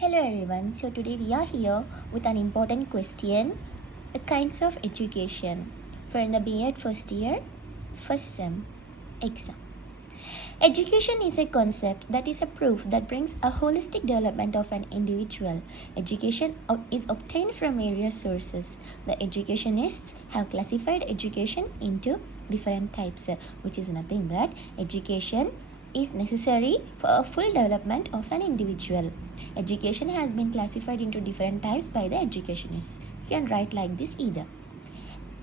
Hello everyone, so today we are here with an important question, the kinds of education for the B.Ed first year, first sem exam. Education is a concept that is a proof that brings a holistic development of an individual. Education is obtained from various sources. The educationists have classified education into different types, which is nothing but education is necessary for a full development of an individual. Education has been classified into different types by the educationists. You can write like this either.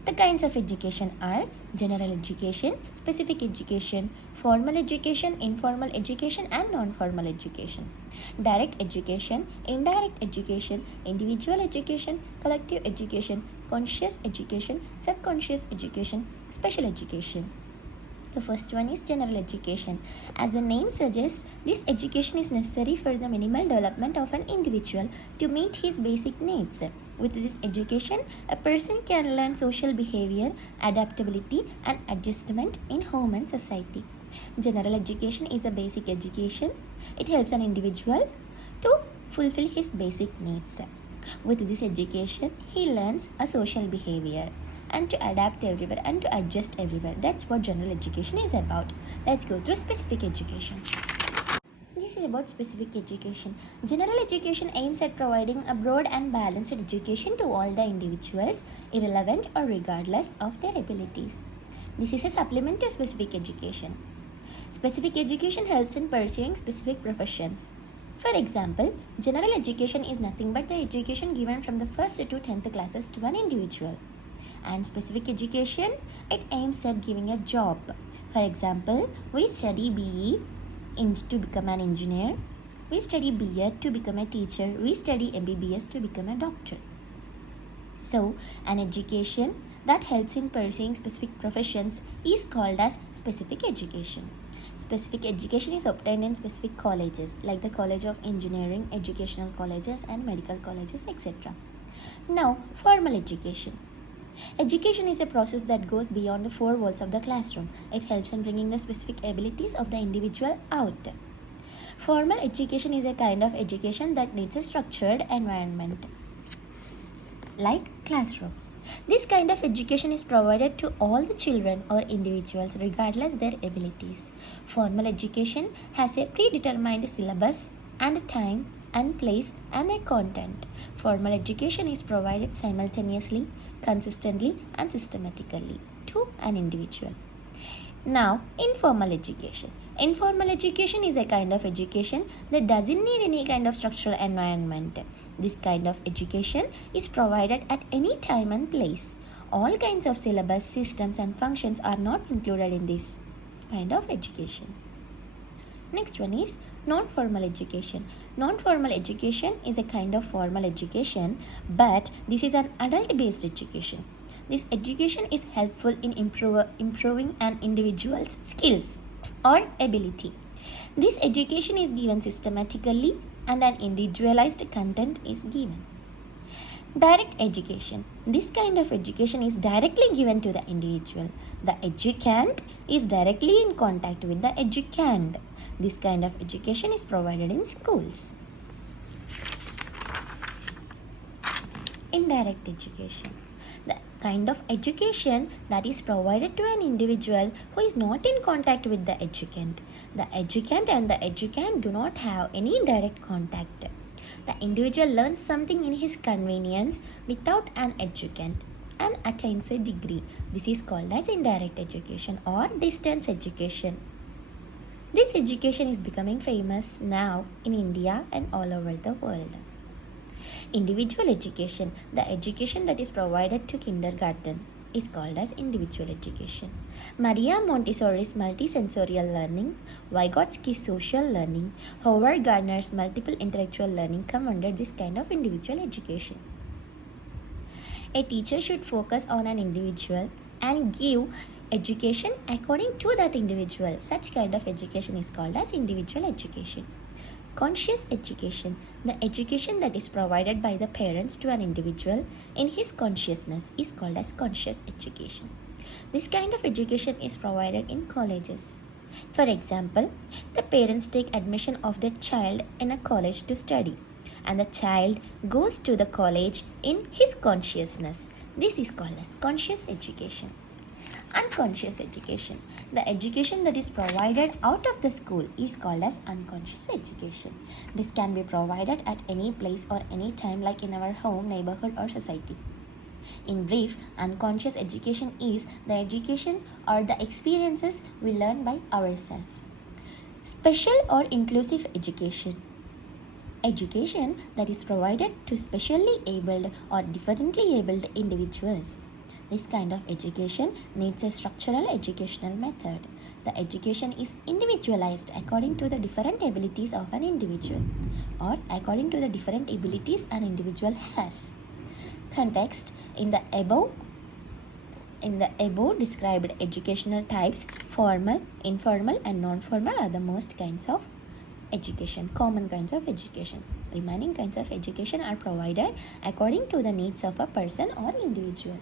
The kinds of education are general education, specific education, formal education, informal education and non-formal education. Direct education, indirect education, individual education, collective education, conscious education, subconscious education, special education. The first one is general education. As the name suggests, this education is necessary for the minimal development of an individual to meet his basic needs. With this education, a person can learn social behavior, adaptability, and adjustment in home and society. General education is a basic education. It helps an individual to fulfill his basic needs. With this education, he learns a social behavior and to adapt everywhere and to adjust everywhere. That's what general education is about. Let's go through specific education. This is about specific education. General education aims at providing a broad and balanced education to all the individuals, irrelevant or regardless of their abilities. This is a supplement to specific education. Specific education helps in pursuing specific professions. For example, general education is nothing but the education given from the 1st to 10th classes to an individual. And specific education, it aims at giving a job. For example, we study BE to become an engineer, we study B.Ed to become a teacher, we study MBBS to become a doctor. So, an education that helps in pursuing specific professions is called as specific education. Specific education is obtained in specific colleges like the College of Engineering, educational colleges and medical colleges, etc. Now, formal education. Education is a process that goes beyond the four walls of the classroom. It helps in bringing the specific abilities of the individual out. Formal education is a kind of education that needs a structured environment, like classrooms. This kind of education is provided to all the children or individuals regardless their abilities. Formal education has a predetermined syllabus and a time and place and a content. Formal education is provided simultaneously, consistently and systematically to an individual. Now, informal education. Informal education is a kind of education that doesn't need any kind of structural environment. This kind of education is provided at any time and place. All kinds of syllabus, systems and functions are not included in this kind of education. Next one is non-formal education. Non-formal education is a kind of formal education, but this is an adult-based education. This education is helpful in improving an individual's skills or ability. This education is given systematically and an individualized content is given. Direct education. This kind of education is directly given to the individual. The educand is directly in contact with the educand. This kind of education is provided in schools. Indirect education. The kind of education that is provided to an individual who is not in contact with the educand. The educand and the educand do not have any direct contact. The individual learns something in his convenience without an educand and attains a degree. This is called as indirect education or distance education. This education is becoming famous now in India and all over the world. Individual education. The education that is provided to kindergarten is called as individual education. Maria Montessori's multisensorial learning, Vygotsky's social learning, Howard Gardner's multiple intellectual learning come under this kind of individual education. A teacher should focus on an individual and give education according to that individual. Such kind of education is called as individual education. Conscious education. The education that is provided by the parents to an individual in his consciousness is called as conscious education. This kind of education is provided in colleges. For example, the parents take admission of their child in a college to study and the child goes to the college in his consciousness. This is called as conscious education. Unconscious education. The education that is provided out of the school is called as unconscious education. This can be provided at any place or any time, like in our home, neighborhood, or society. In brief, unconscious education is the education or the experiences we learn by ourselves. Special or inclusive education. Education that is provided to specially abled or differently abled individuals. This kind of education needs a structural educational method. The education is individualized according to the different abilities of an individual or according to the different abilities an individual has. Context. In the above described educational types, formal, informal, and non-formal are the most kinds of education, common kinds of education. Remaining kinds of education are provided according to the needs of a person or individual.